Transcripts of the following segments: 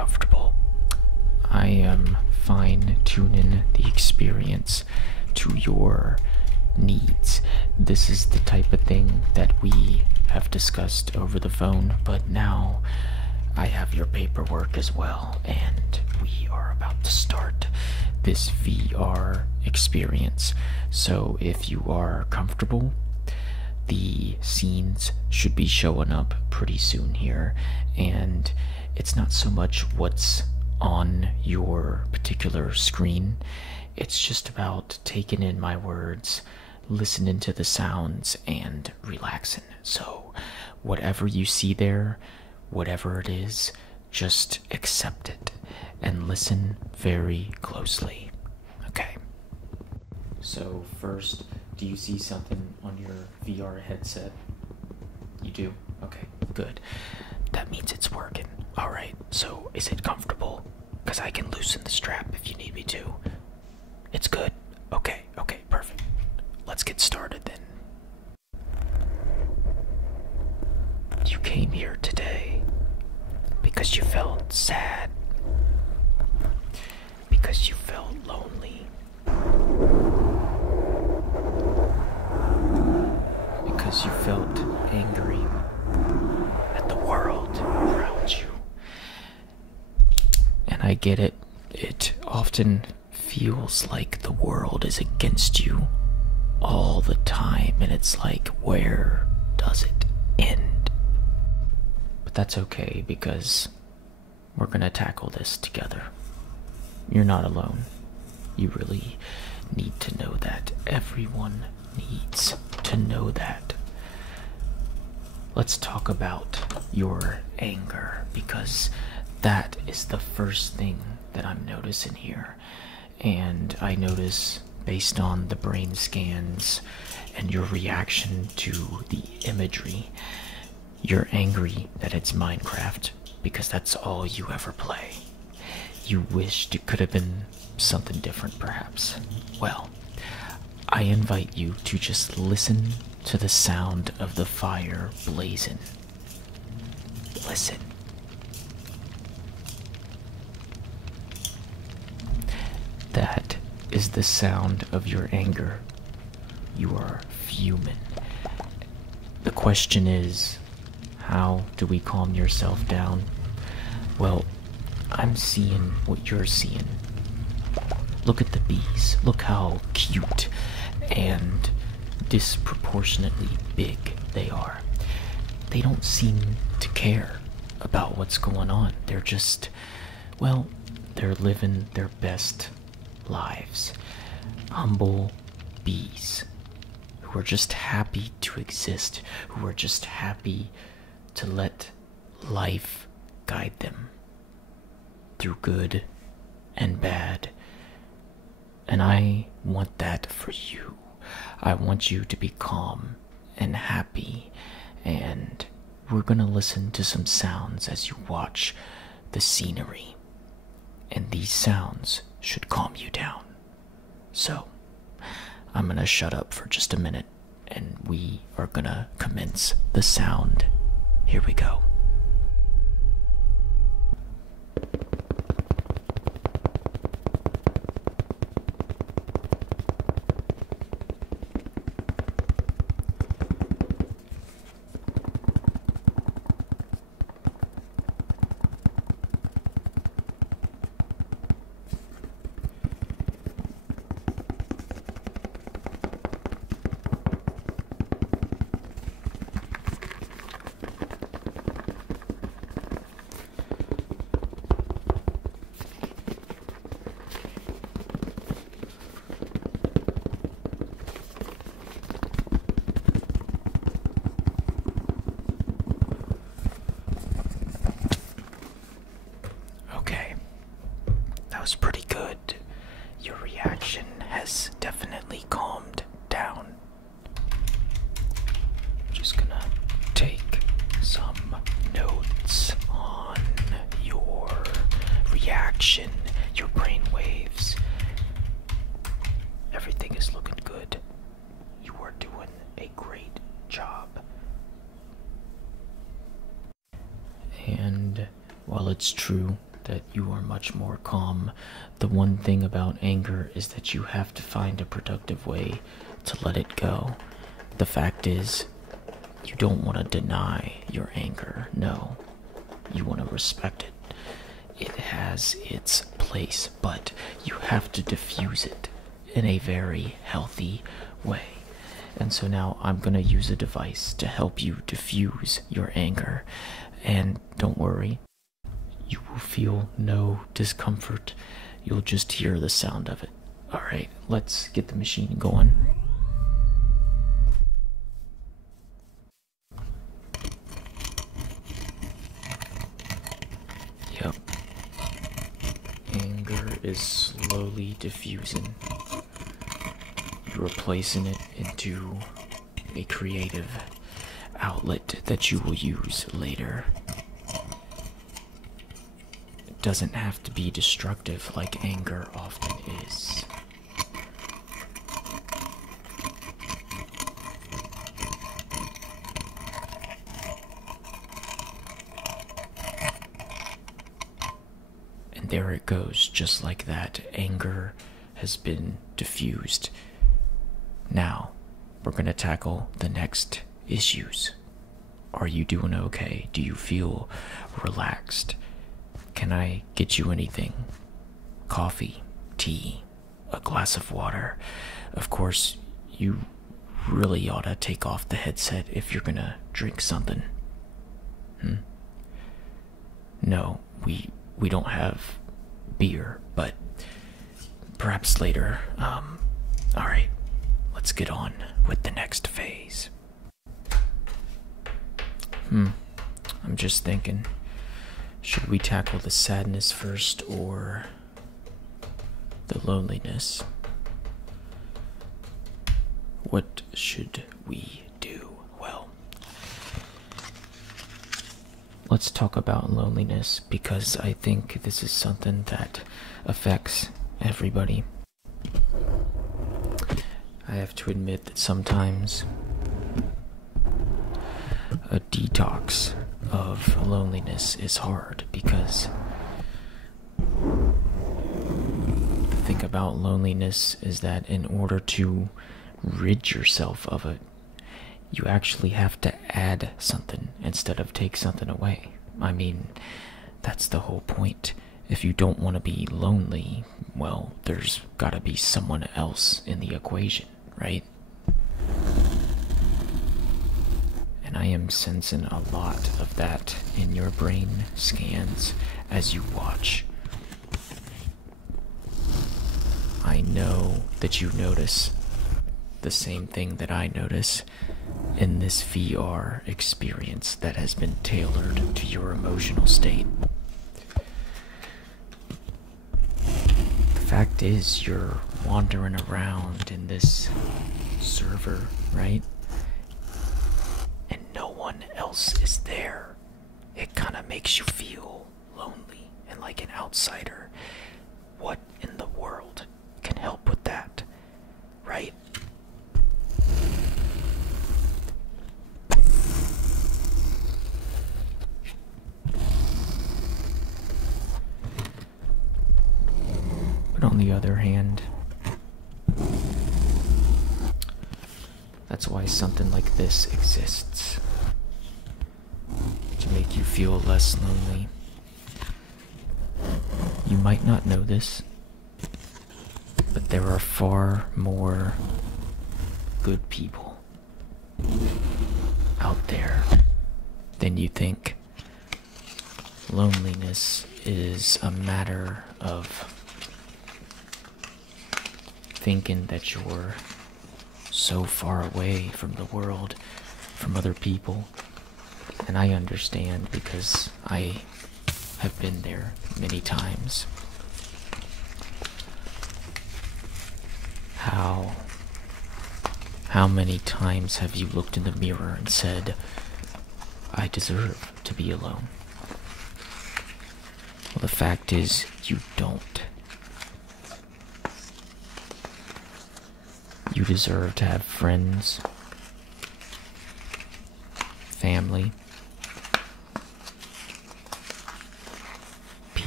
comfortable. I am fine-tuning the experience to your needs. This is the type of thing that we have discussed over the phone, but now I have your paperwork as well, and we are about to start this VR experience. So if you are comfortable, the scenes should be showing up pretty soon here, and it's not so much what's on your particular screen, it's just about taking in my words, listening to the sounds, and relaxing. So whatever you see there, whatever it is, just accept it and listen very closely. Okay. So first, do you see something on your VR headset? You do? Okay, good. That means it's working. Alright, so is it comfortable? Because I can loosen the strap if you need me to. It's good? Okay, perfect. Let's get started then. You came here today because you felt sad, because you felt lonely, because you felt angry at the world around you. And I get it. It often feels like the world is against you all the time, and it's like, where does it end? But that's okay, because we're gonna tackle this together. You're not alone. You really need to know that. Everyone needs to know that. Let's talk about your anger, because that is the first thing that I'm noticing here. And I notice, based on the brain scans and your reaction to the imagery, you're angry that it's Minecraft, because that's all you ever play. You wished it could have been something different, perhaps. Well, I invite you to just listen to the sound of the fire blazing. Listen. That is the sound of your anger. You are fuming. The question is, how do we calm yourself down? Well, I'm seeing what you're seeing. Look at the bees. Look how cute and disproportionately big they are. They don't seem to care about what's going on. They're just, well, they're living their best lives. Humble bees who are just happy to exist, who are just happy to let life guide them through good and bad. And I want that for you. I want you to be calm and happy, and we're gonna listen to some sounds as you watch the scenery. And these sounds should calm you down. So, I'm gonna shut up for just a minute, and we are gonna commence the sound. Here we go. That was pretty good. Your reaction has definitely calmed down. I'm just gonna take some notes on your reaction, your brain waves. Everything is looking good. You are doing a great job. And while it's true that you are much more calm. The one thing about anger is that you have to find a productive way to let it go. The fact is, you don't want to deny your anger. No, you want to respect it. It has its place, but you have to diffuse it in a very healthy way. And so now I'm going to use a device to help you diffuse your anger. And don't worry, you will feel no discomfort. You'll just hear the sound of it. Alright, let's get the machine going. Yep. Anger is slowly diffusing. You're replacing it into a creative outlet that you will use later. It doesn't have to be destructive like anger often is. And there it goes, just like that. Anger has been diffused. Now, we're going to tackle the next issues. Are you doing okay? Do you feel relaxed? Can I get you anything? Coffee, tea, a glass of water? Of course, you really ought to take off the headset if you're going to drink something. No, we don't have beer, but perhaps later. Alright. Let's get on with the next phase. I'm just thinking, should we tackle the sadness first or the loneliness? What should we do? Well, let's talk about loneliness because I think this is something that affects everybody. I have to admit that sometimes a detox of loneliness is hard because the thing about loneliness is that in order to rid yourself of it, you actually have to add something instead of take something away. I mean, that's the whole point. If you don't want to be lonely, well, there's got to be someone else in the equation. Right? And I am sensing a lot of that in your brain scans as you watch. I know that you notice the same thing that I notice in this VR experience that has been tailored to your emotional state. The fact is, you're wandering around in this server, right? And no one else is there. It kind of makes you feel lonely and like an outsider. What in the world can help with that, right? But on the other hand, that's why something like this exists. To make you feel less lonely. You might not know this, but there are far more good people out there than you think. Loneliness is a matter of thinking that you're so far away from the world, from other people. And I understand because I have been there many times. How many times have you looked in the mirror and said, I deserve to be alone? Well, the fact is, you don't. You deserve to have friends, family,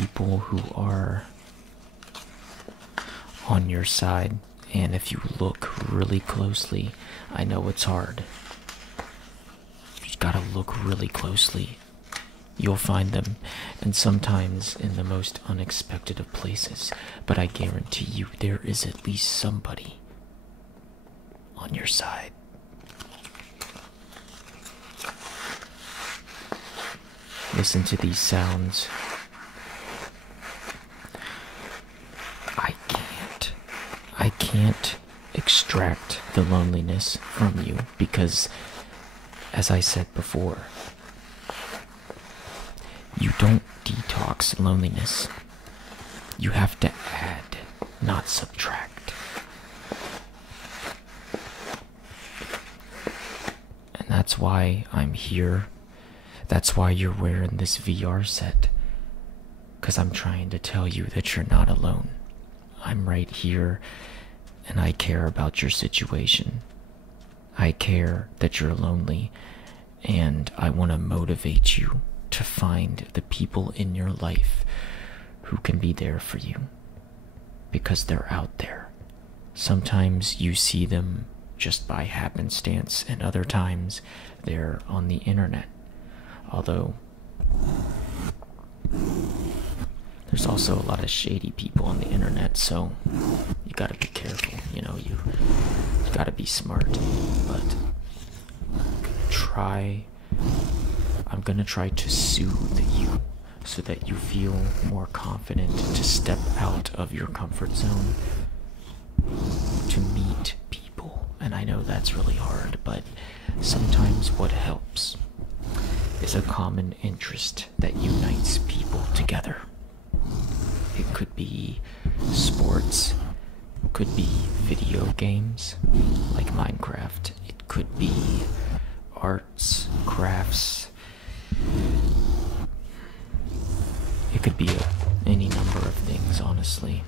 people who are on your side, and if you look really closely, I know it's hard. You just gotta look really closely. You'll find them, and sometimes in the most unexpected of places, but I guarantee you there is at least somebody on your side. Listen to these sounds. I can't extract the loneliness from you because, as I said before, you don't detox loneliness. You have to add, not subtract. And that's why I'm here. That's why you're wearing this VR set. 'Cause I'm trying to tell you that you're not alone. I'm right here, and I care about your situation. I care that you're lonely, and I want to motivate you to find the people in your life who can be there for you, because they're out there. Sometimes you see them just by happenstance, and other times they're on the internet. Although there's also a lot of shady people on the internet, so you gotta be careful, you gotta be smart. But I'm gonna try to soothe you so that you feel more confident to step out of your comfort zone, to meet people. And I know that's really hard, but sometimes what helps is a common interest that unites people together. It could be sports, could be video games like Minecraft, it could be arts, crafts, it could be any number of things, honestly.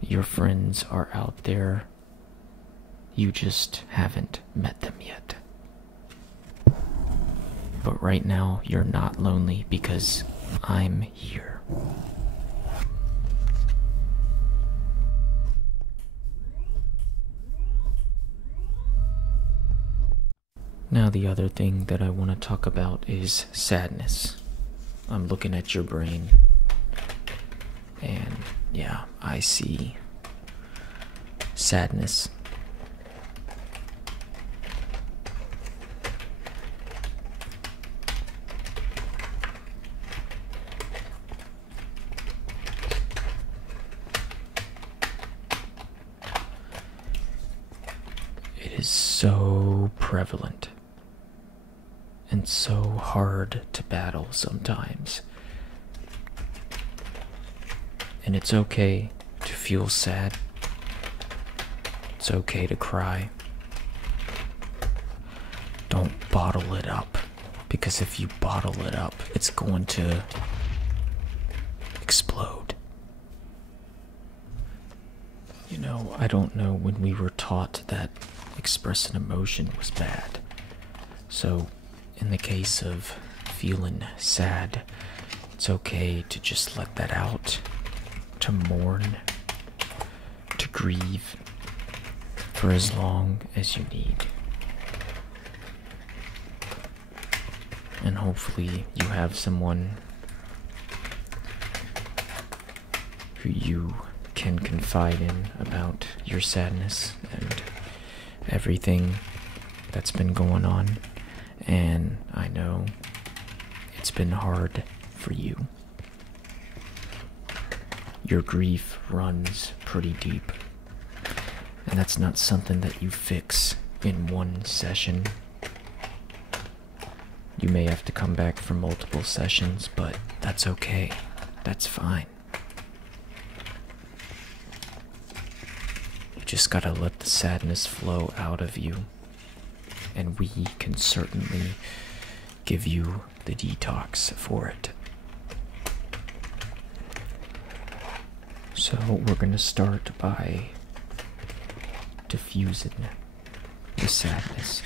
Your friends are out there, you just haven't met them yet. But right now, you're not lonely because I'm here. Now, the other thing that I want to talk about is sadness. I'm looking at your brain, and yeah, I see sadness. It is so prevalent and so hard to battle sometimes. And it's okay to feel sad. It's okay to cry. Don't bottle it up, because if you bottle it up, it's going to explode. I don't know when we were taught that expressing emotion was bad. So, in the case of feeling sad, it's okay to just let that out, to mourn, to grieve for as long as you need. And hopefully you have someone who you can confide in about your sadness and everything that's been going on. And I know it's been hard for you. Your grief runs pretty deep, and that's not something that you fix in one session. You may have to come back for multiple sessions, but that's okay. That's fine. You just gotta let the sadness flow out of you, and we can certainly give you the detox for it. So we're gonna start by diffusing the sadness.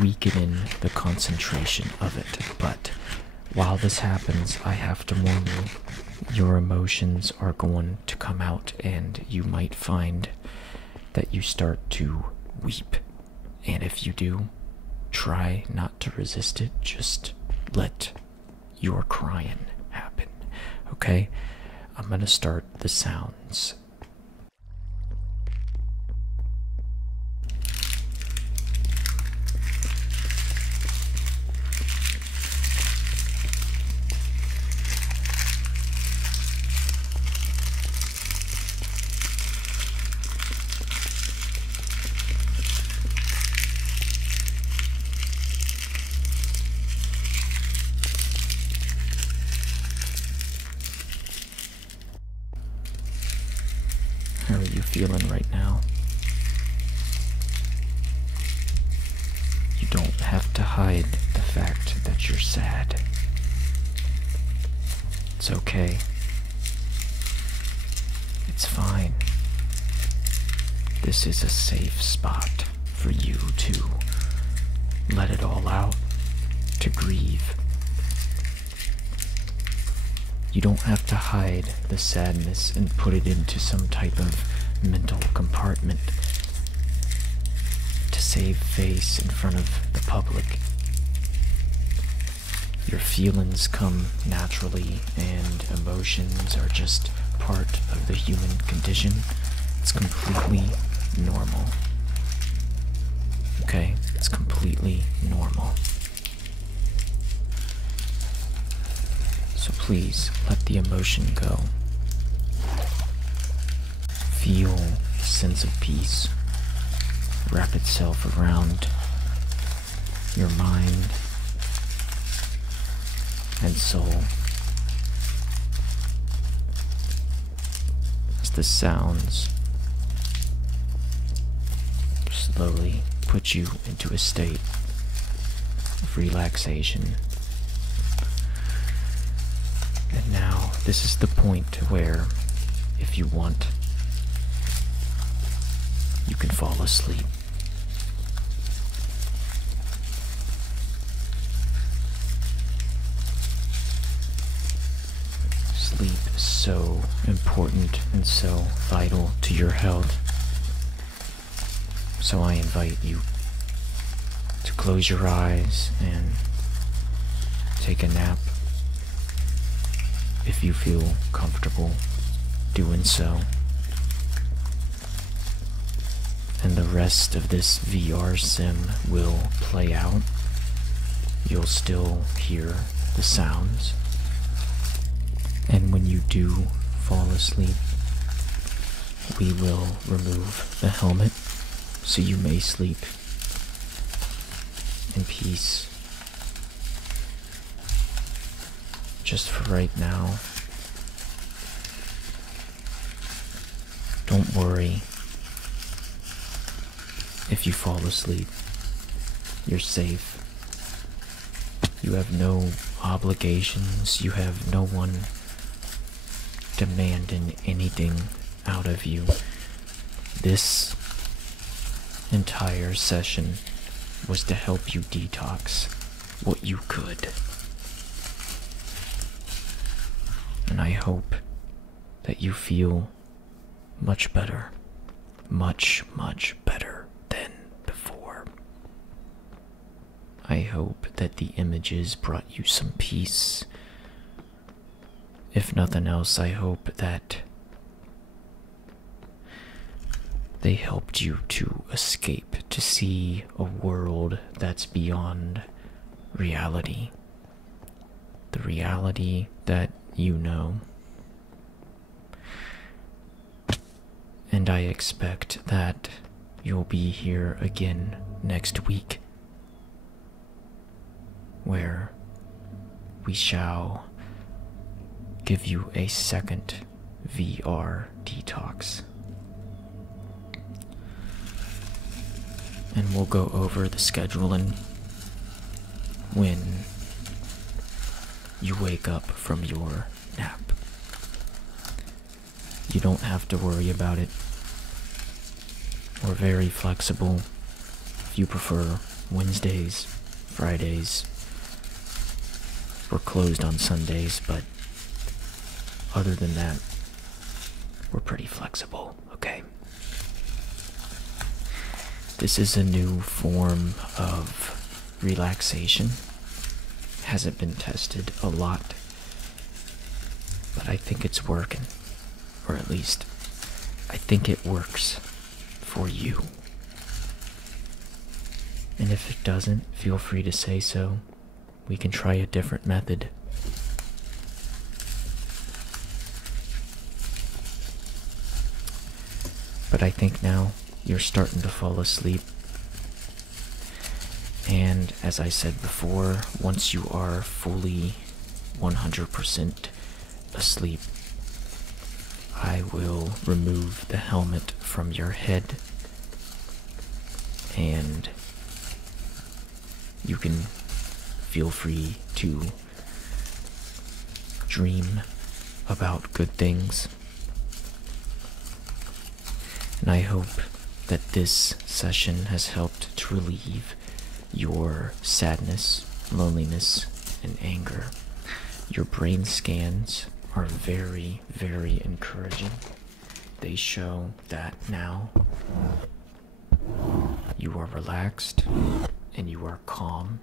weakening the concentration of it. But while this happens, I have to warn you, your emotions are going to come out, and you might find that you start to weep. And if you do, try not to resist it. Just let your crying happen. Okay? I'm gonna start the sounds. How are you feeling right now? You don't have to hide the fact that you're sad. It's okay. It's fine. This is a safe spot for you to let it all out, to grieve. You don't have to hide the sadness and put it into some type of mental compartment to save face in front of the public. Your feelings come naturally, and emotions are just part of the human condition. It's completely normal. Okay? It's completely normal. So please, let the emotion go. Feel the sense of peace wrap itself around your mind and soul as the sounds slowly put you into a state of relaxation. And now, this is the point where, if you want, you can fall asleep. Sleep is so important and so vital to your health. So I invite you to close your eyes and take a nap if you feel comfortable doing so. And the rest of this VR sim will play out. You'll still hear the sounds. And when you do fall asleep, we will remove the helmet so you may sleep in peace. Just for right now. Don't worry. If you fall asleep, you're safe. You have no obligations. You have no one demanding anything out of you. This entire session was to help you detox what you could. And I hope that you feel much better. Much, much better than before. I hope that the images brought you some peace. If nothing else, I hope that they helped you to escape, to see a world that's beyond reality. The reality that you know. And I expect that you'll be here again next week, where we shall give you a second VR detox. And we'll go over the scheduling when you wake up from your nap. You don't have to worry about it. We're very flexible. If if you prefer Wednesdays, Fridays. We're closed on Sundays, but other than that, we're pretty flexible, okay? This is a new form of relaxation. Hasn't been tested a lot, but I think it's working. Or at least, I think it works for you. And if it doesn't, feel free to say so. We can try a different method. But I think now you're starting to fall asleep. And as I said before, once you are fully 100% asleep, I will remove the helmet from your head, and you can feel free to dream about good things. And I hope that this session has helped to relieve your sadness, loneliness, and anger. Your brain scans are very, very encouraging. They show that now you are relaxed and you are calm.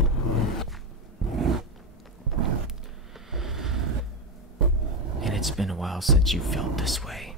And it's been a while since you felt this way.